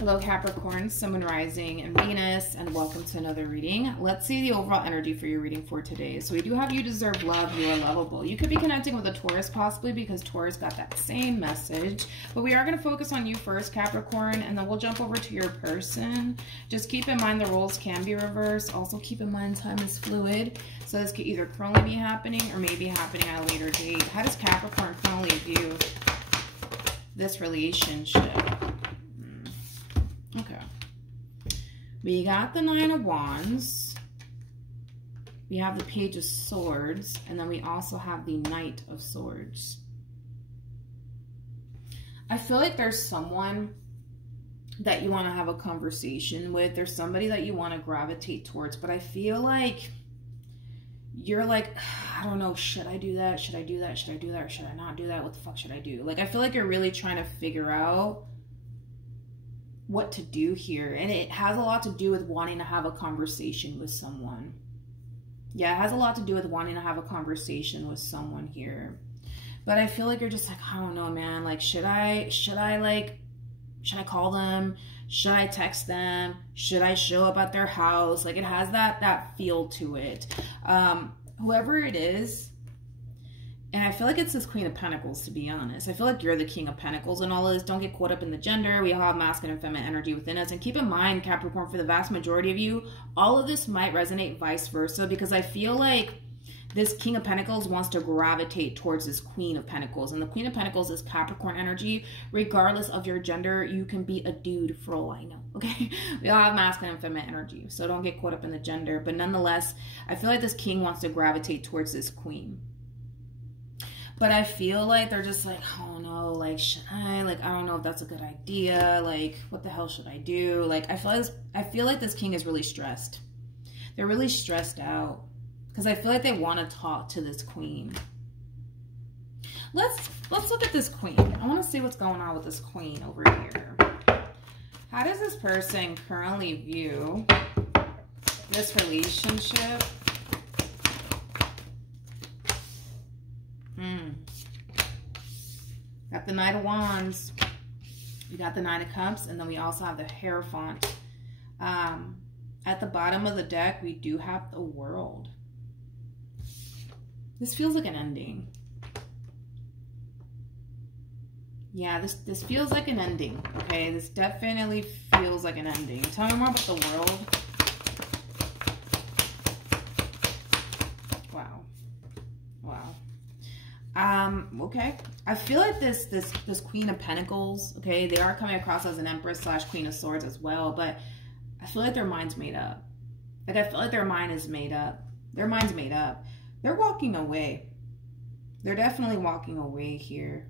Hello Capricorn, Sun, Moon, Rising, and Venus, and welcome to another reading. Let's see the overall energy for your reading for today. So we do have you deserve love, you are lovable. You could be connecting with a Taurus possibly because Taurus got that same message. But we are going to focus on you first, Capricorn, and then we'll jump over to your person. Just keep in mind the roles can be reversed. Also keep in mind time is fluid. So this could either currently be happening or maybe happening at a later date. How does Capricorn currently view this relationship? Okay, we got the Nine of Wands, we have the Page of Swords, and then we also have the Knight of Swords. I feel like there's someone that you want to have a conversation with. There's somebody that you want to gravitate towards, but I feel like you're like, I don't know, should I do that? Should I do that? Should I do that? Or should I not do that? What the fuck should I do? Like, I feel like you're really trying to figure out what to do here, and it has a lot to do with wanting to have a conversation with someone. Yeah, it has a lot to do with wanting to have a conversation with someone here. But I feel like you're just like, I don't know, man. Like, should I call them? Should I text them? Should I show up at their house? Like, it has that feel to it. Whoever it is, and I feel like it's this Queen of Pentacles, to be honest. I feel like you're the King of Pentacles and all of this. Don't get caught up in the gender. We all have masculine and feminine energy within us. And keep in mind, Capricorn, for the vast majority of you, all of this might resonate vice versa, because I feel like this King of Pentacles wants to gravitate towards this Queen of Pentacles. And the Queen of Pentacles is Capricorn energy. Regardless of your gender, you can be a dude for all I know, okay? We all have masculine and feminine energy, so don't get caught up in the gender. But nonetheless, I feel like this King wants to gravitate towards this Queen. But I feel like they're just like, oh no, like, should I? Like, I don't know if that's a good idea. Like, what the hell should I do? Like, I feel like this King is really stressed. They're really stressed out because I feel like they want to talk to this Queen. Let's look at this Queen. I want to see what's going on with this Queen over here. How does this person currently view this relationship? Got the Knight of Wands, we got the Nine of Cups, and then we also have the Hierophant. At the bottom of the deck, we do have the World. This feels like an ending. Yeah, this feels like an ending, okay? This definitely feels like an ending. Tell me more about the World. Wow. Wow. Okay. I feel like this Queen of Pentacles, okay, they are coming across as an Empress / Queen of Swords as well, but I feel like their mind's made up. Like, I feel like their mind is made up. Their mind's made up. They're walking away. They're definitely walking away here.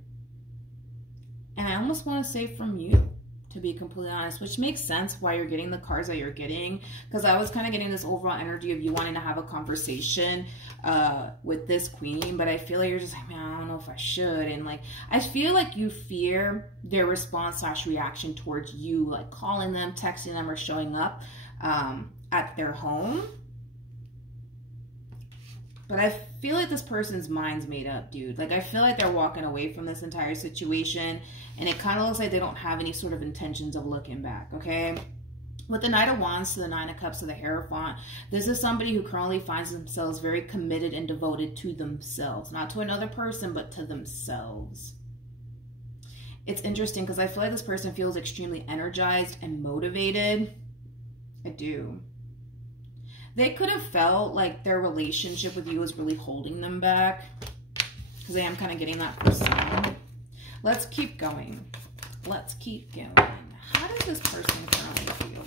And I almost want to say from you, to be completely honest, which makes sense why you're getting the cards that you're getting, because I was kind of getting this overall energy of you wanting to have a conversation with this Queen, but I feel like you're just like, man, I don't know if I should. And like, I feel like you fear their response / reaction towards you, like calling them, texting them, or showing up at their home. But I feel like this person's mind's made up, dude. Like, I feel like they're walking away from this entire situation, and it kind of looks like they don't have any sort of intentions of looking back, okay? With the Knight of Wands to the Nine of Cups to the Hierophant, this is somebody who currently finds themselves very committed and devoted to themselves. Not to another person, but to themselves. It's interesting because I feel like this person feels extremely energized and motivated. I do. They could have felt like their relationship with you was really holding them back, because I am kind of getting that for some. Let's keep going. Let's keep going. How does this person currently feel?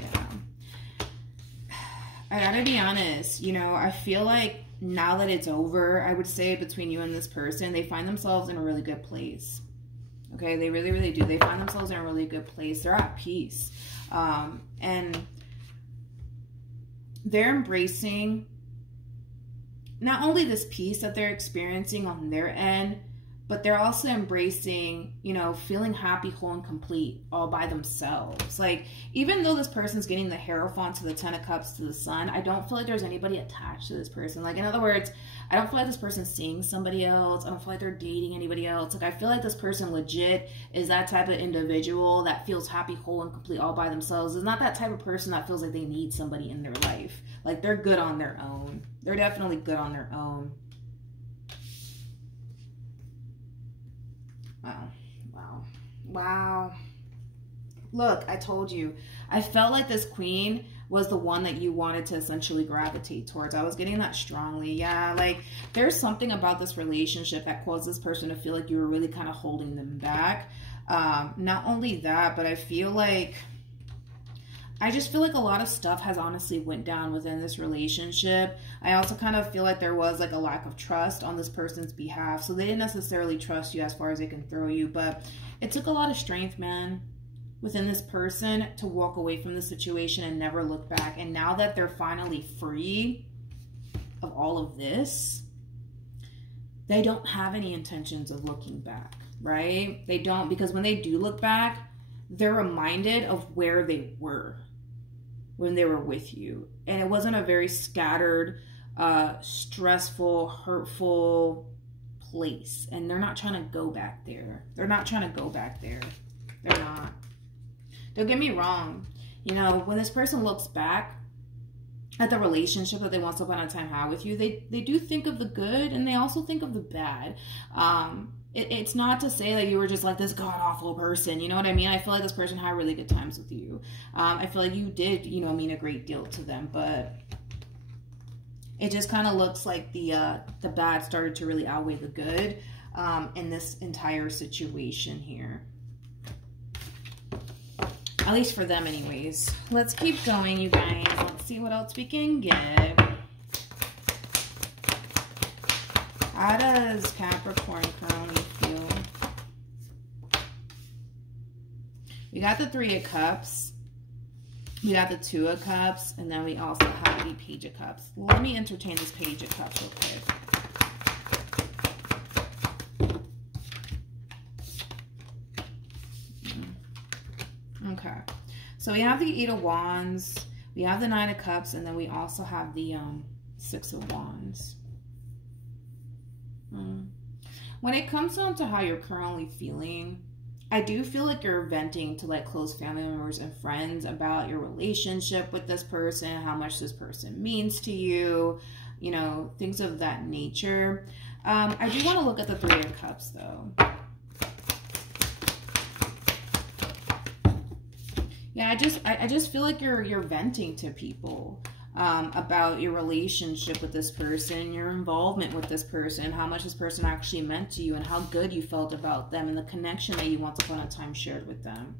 Yeah. I gotta be honest, you know, I feel like now that it's over, I would say between you and this person, they find themselves in a really good place. Okay, they really, really do. They find themselves in a really good place. They're at peace. And they're embracing not only this peace that they're experiencing on their end, but they're also embracing, you know, feeling happy, whole, and complete all by themselves. Like, even though this person's getting the Hierophant to the Ten of Cups to the Sun, I don't feel like there's anybody attached to this person. Like, in other words, I don't feel like this person's seeing somebody else. I don't feel like they're dating anybody else. Like, I feel like this person legit is that type of individual that feels happy, whole, and complete all by themselves. It's not that type of person that feels like they need somebody in their life. Like, they're good on their own. They're definitely good on their own. Wow. Wow. Wow. Look, I told you. I felt like this Queen was the one that you wanted to essentially gravitate towards. I was getting that strongly. Yeah, like, there's something about this relationship that caused this person to feel like you were really kind of holding them back. Not only that, but I just feel like a lot of stuff has honestly went down within this relationship. I also kind of feel like there was like a lack of trust on this person's behalf. So they didn't necessarily trust you as far as they can throw you, but it took a lot of strength, man, within this person to walk away from the situation and never look back. And now that they're finally free of all of this, they don't have any intentions of looking back, right? They don't, because when they do look back, they're reminded of where they were when they were with you. And it wasn't a very scattered, stressful, hurtful place. And they're not trying to go back there. They're not trying to go back there. They're not. Don't get me wrong. You know, when this person looks back at the relationship that they once upon a time had with you, they do think of the good, and they also think of the bad. It's not to say that you were just like this god-awful person, you know what I mean? I feel like this person had really good times with you. I feel like you did, you know, mean a great deal to them, but it just kind of looks like the bad started to really outweigh the good in this entire situation here. At least for them anyways. Let's keep going, you guys. Let's see what else we can get. How does Capricorn currently feel? We got the Three of Cups. We got the Two of Cups. And then we also have the Page of Cups. Let me entertain this Page of Cups real quick. Okay. So we have the Eight of Wands. We have the Nine of Cups. And then we also have the Six of Wands. When it comes down to how you're currently feeling, I do feel like you're venting to like close family members and friends about your relationship with this person, how much this person means to you, you know, things of that nature. I do want to look at the Three of Cups though. Yeah, I just feel like you're venting to people about your relationship with this person, your involvement with this person, how much this person actually meant to you, and how good you felt about them, and the connection that you once upon a time shared with them.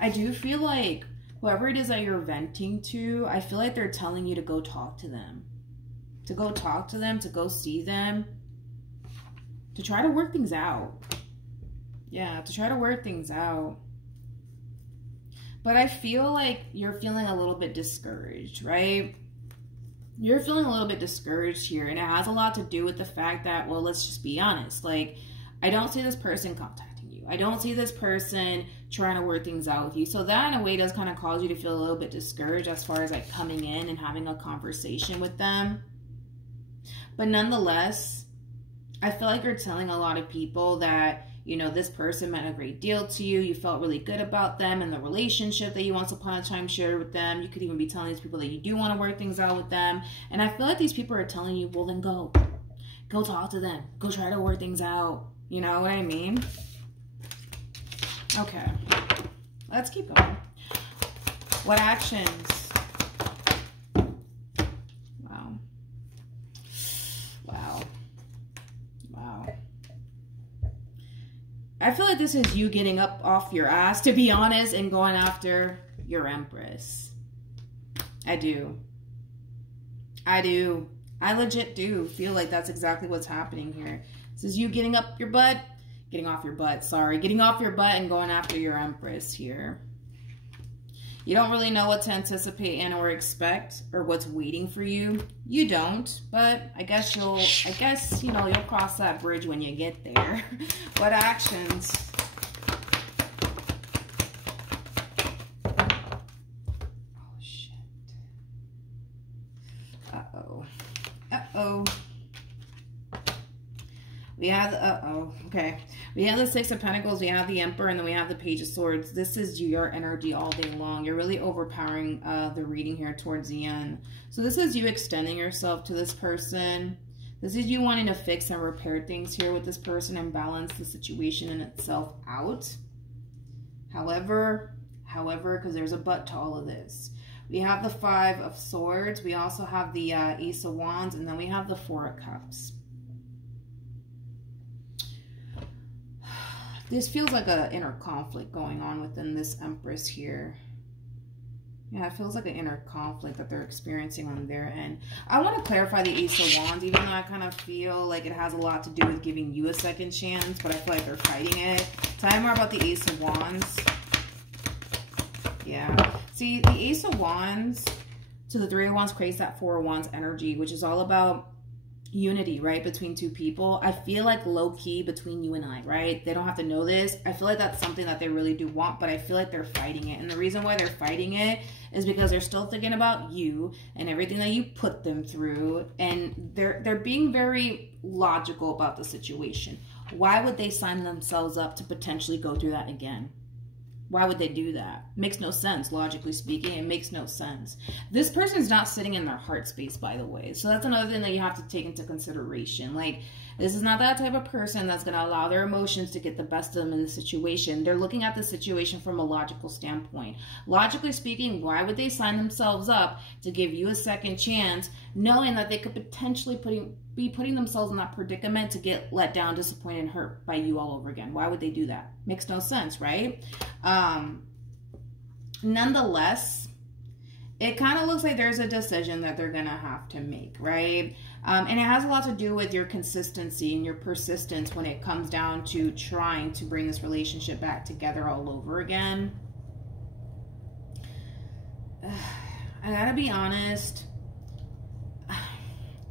I do feel like whoever it is that you're venting to, I feel like they're telling you to go talk to them. To go talk to them, to go see them, to try to work things out. Yeah, to try to work things out. But I feel like you're feeling a little bit discouraged, right? You're feeling a little bit discouraged here. And it has a lot to do with the fact that, well, let's just be honest. Like, I don't see this person contacting you. I don't see this person trying to work things out with you. So that, in a way, does kind of cause you to feel a little bit discouraged as far as, like, coming in and having a conversation with them. But nonetheless, I feel like you're telling a lot of people that, you know, this person meant a great deal to you. You felt really good about them and the relationship that you once upon a time shared with them. You could even be telling these people that you do want to work things out with them. And I feel like these people are telling you, well, then go talk to them. Go try to work things out. You know what I mean? Okay. Let's keep going. What actions? Wow. Wow. Wow. I feel like this is you getting up off your ass, to be honest, and going after your Empress. I do. I do. I legit do feel like that's exactly what's happening here. This is you getting up your butt, getting off your butt, sorry. Getting off your butt and going after your Empress here. You don't really know what to anticipate and or expect or what's waiting for you. You don't, but I guess you'll cross that bridge when you get there. What actions? Oh, shit. Uh-oh. Uh-oh. We have, okay. We have the Six of Pentacles, we have the Emperor, and then we have the Page of Swords. This is your energy all day long. You're really overpowering the reading here towards the end. So this is you extending yourself to this person. This is you wanting to fix and repair things here with this person and balance the situation in itself out. However, because there's a but to all of this. We have the Five of Swords. We also have the Ace of Wands, and then we have the Four of Cups. This feels like an inner conflict going on within this Empress here. Yeah, it feels like an inner conflict that they're experiencing on their end. I want to clarify the Ace of Wands, even though I kind of feel like it has a lot to do with giving you a second chance, but I feel like they're fighting it. Tell me more about the Ace of Wands. Yeah. See, the Ace of Wands to the Three of Wands creates that Four of Wands energy, which is all about unity, right, between two people. I feel like low-key between you and I, right? They don't have to know this. I feel like that's something that they really do want, but I feel like they're fighting it. And the reason why they're fighting it is because they're still thinking about you and everything that you put them through, and they're being very logical about the situation. Why would they sign themselves up to potentially go through that again? Why would they do that? Makes no sense, logically speaking. It makes no sense. This person's not sitting in their heart space, by the way. So that's another thing that you have to take into consideration. Like, this is not that type of person that's going to allow their emotions to get the best of them in the situation. They're looking at the situation from a logical standpoint. Logically speaking, why would they sign themselves up to give you a second chance, knowing that they could potentially be putting themselves in that predicament to get let down, disappointed, and hurt by you all over again? Why would they do that? Makes no sense, right? Nonetheless, it kind of looks like there's a decision that they're going to have to make, right? And it has a lot to do with your consistency and your persistence when it comes down to trying to bring this relationship back together all over again. I gotta be honest.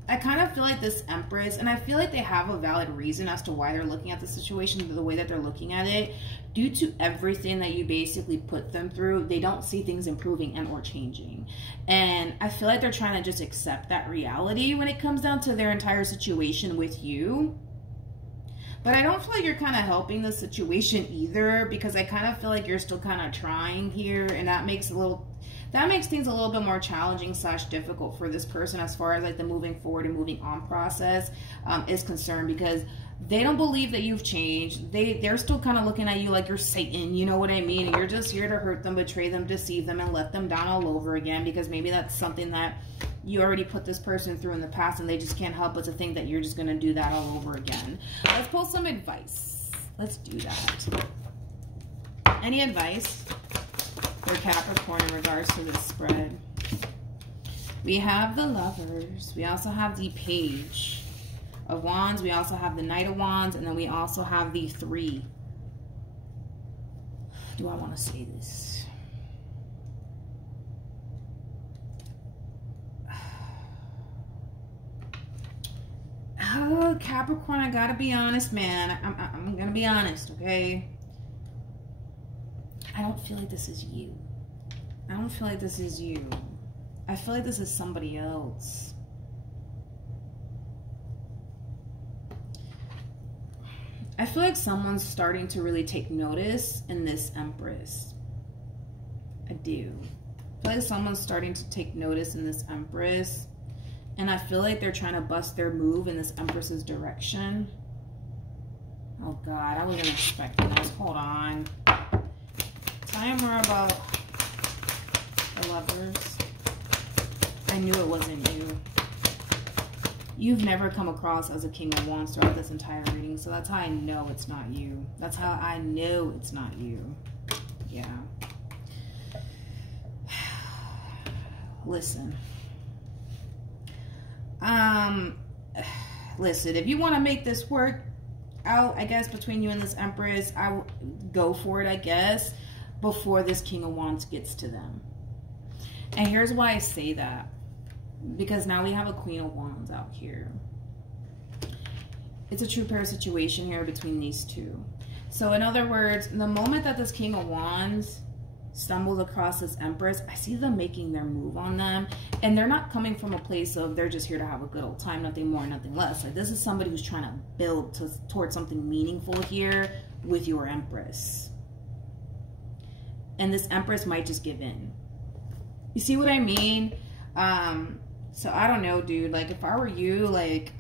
I kind of feel like this Empress, and I feel like they have a valid reason as to why they're looking at the situation the way that they're looking at it. Due to everything that you basically put them through, they don't see things improving and or changing. And I feel like they're trying to just accept that reality when it comes down to their entire situation with you. But I don't feel like you're kind of helping the situation either, because I kind of feel like you're still kind of trying here, and that makes things a little bit more challenging / difficult for this person as far as like the moving forward and moving on process is concerned, because they don't believe that you've changed. They're still kind of looking at you like you're Satan, you know what I mean? And you're just here to hurt them, betray them, deceive them, and let them down all over again, because maybe that's something that you already put this person through in the past, and they just can't help but to think that you're just going to do that all over again. Let's pull some advice. Let's do that. Any advice for Capricorn in regards to this spread? We have the Lovers. We also have the Page of Wands. We also have the Knight of Wands. And then we also have the Three. Do I want to say this? Oh, Capricorn, I gotta be honest, man. I'm gonna be honest, okay? I don't feel like this is you. I don't feel like this is you. I feel like this is somebody else. I feel like someone's starting to really take notice in this Empress. I do. I feel like someone's starting to take notice in this Empress. And I feel like they're trying to bust their move in this Empress's direction. Oh, God. I wasn't expecting this. Hold on. Tell me more about the Lovers. I knew it wasn't you. You've never come across as a King of Wands throughout this entire reading. So that's how I know it's not you. That's how I know it's not you. Yeah. Listen. Listen, if you want to make this work out, I guess, between you and this Empress, I will go for it, I guess. before this King of Wands gets to them. And here's why I say that. Because now we have a Queen of Wands out here. It's a true pair situation here between these two. So in other words, the moment that this King of Wands stumbles across this Empress, I see them making their move on them. And they're not coming from a place of they're just here to have a good old time, nothing more, nothing less. Like, this is somebody who's trying to build towards something meaningful here with your Empress. And this Empress might just give in. You see what I mean? So I don't know, dude. Like, if I were you, like,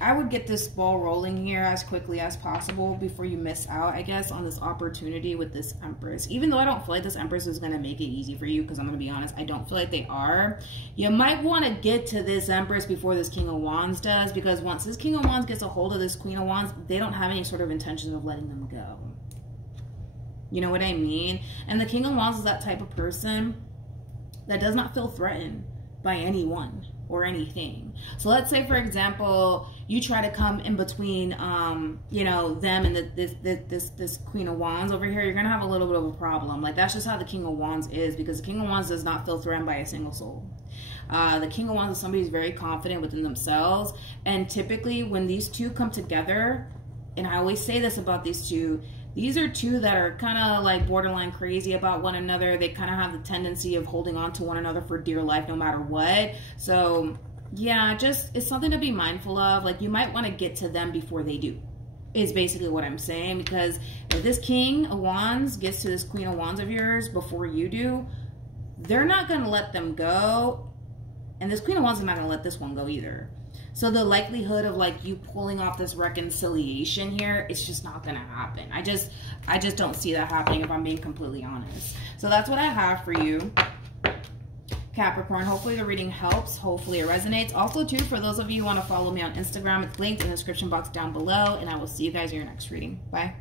I would get this ball rolling here as quickly as possible before you miss out, I guess, on this opportunity with this Empress. Even though I don't feel like this Empress is going to make it easy for you, because I'm going to be honest, I don't feel like they are. You might want to get to this Empress before this King of Wands does, because once this King of Wands gets a hold of this Queen of Wands, they don't have any sort of intentions of letting them go. You know what I mean? And the King of Wands is that type of person that does not feel threatened by anyone or anything. So let's say, for example, you try to come in between, you know, them and this Queen of Wands over here. You're gonna have a little bit of a problem. Like, that's just how the King of Wands is, because the King of Wands does not feel threatened by a single soul. The King of Wands is somebody who's very confident within themselves, and typically when these two come together, and I always say this about these two, these are two that are kind of like borderline crazy about one another. They kind of have the tendency of holding on to one another for dear life no matter what. So yeah, just, it's something to be mindful of. Like, you might want to get to them before they do, is basically what I'm saying. Because if this King of Wands gets to this Queen of Wands of yours before you do, they're not going to let them go. And this Queen of Wands is not going to let this one go either. So the likelihood of, like, you pulling off this reconciliation here, it's just not going to happen. I just don't see that happening, if I'm being completely honest. So that's what I have for you, Capricorn. Hopefully the reading helps. Hopefully it resonates. Also, too, for those of you who want to follow me on Instagram, it's linked in the description box down below. And I will see you guys in your next reading. Bye.